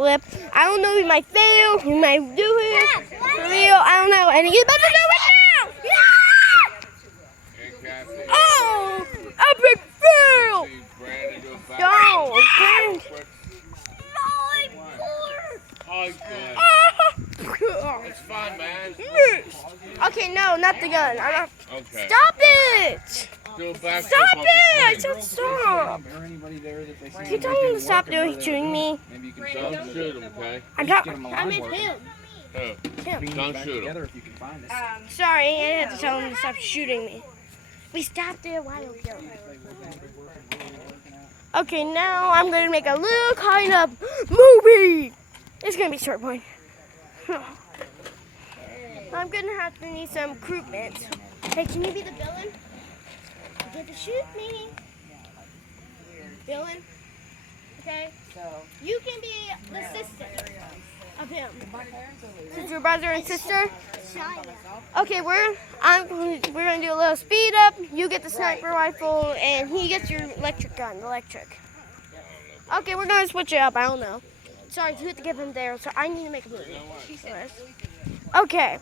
flip. I don't know, he might fail, he might do it. For real, I don't know. And he's about to do it now! Yeah! Oh! Epic fail! Don't! It's fun, man. Okay, no, not the gun. Okay. Stop it! Stop it! I said stop! Keep telling him to stop shooting me. Don't shoot him, okay? I'm not. him I alive meant working. him. Oh, Him. don't shoot him. If you can find us. Sorry, I had to tell him to stop shooting me. We stopped it a while ago. Okay, now I'm going to make a little kind of movie. It's going to be a short one. I'm going to have to need some recruitment. Hey, can you be the villain? You get to shoot me. Villain? Okay? You can be the sister of him. Since your brother and sister? Okay, we're gonna do a little speed up. You get the sniper rifle, and he gets your electric gun. Okay, we're gonna switch it up. I don't know. Sorry, you have to give him there. So I need to make a movie. Okay.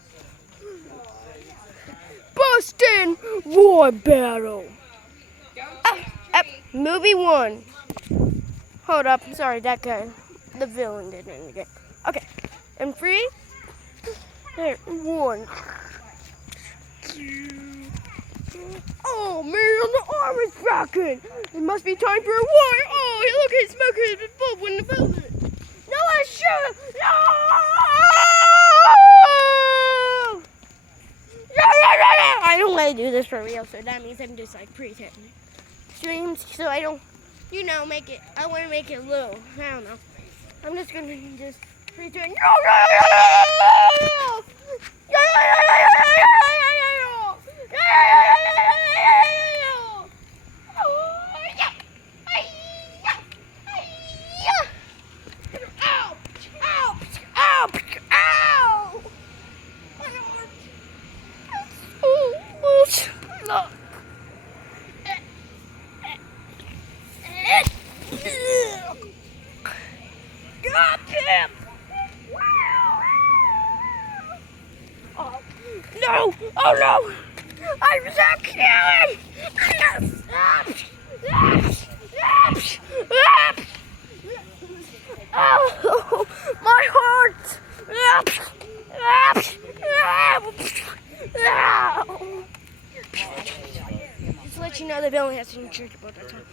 Boston War Battle. Movie 1. Hold up. Sorry, that guy. The villain didn't get. Okay. And 3. There. 1. Oh man, the arm is broken. It must be time for a war. Oh, look, his smoke has been full in the building. No, I shoot. No! I don't want to do this for real, so that means I'm just like pretending. Streams, so I don't, make it. I want to make it low. I don't know. I'm just gonna just pretend. Got him! Oh, no! Oh no! I was out killing! Oh, my heart! Just to let you know, the villain has to church about that time.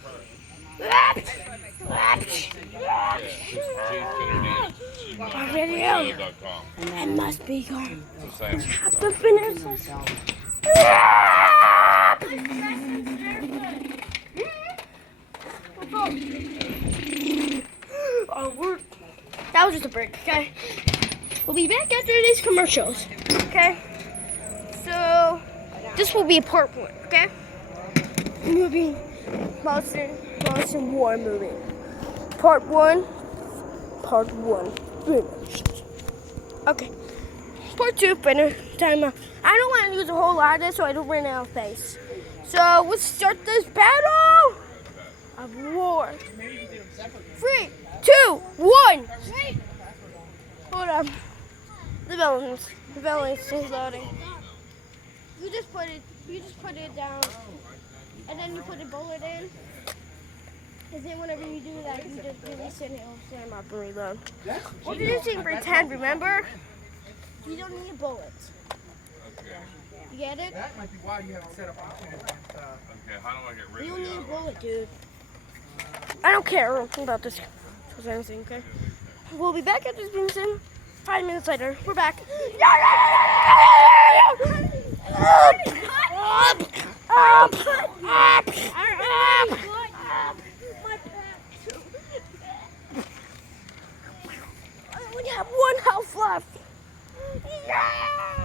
It must be gone. I have to finish this. Oh, that was just a break, okay? We'll be back after these commercials, okay? So, this will be part 1, okay? Movie, Monster War movie. Part 1, finished. Okay, part 2, finished. Time out. I don't want to use a whole lot of this so I don't run out of space. So, let's start this battle of war. 3, 2, 1. Hold on. The villain is still loading. You just put it down, and then you put a bullet in. And then whenever you do that, you just release it and it'll stand up and reload. We're using pretend, remember? You don't need a bullet. Okay. You get it? That might be why you have it set up on the Okay, how do I get rid You of don't need a the bullet, dude. I don't care about this. Okay? We'll be back after this being said. 5 minutes later, we're back. I only have 1 health left. Yeah!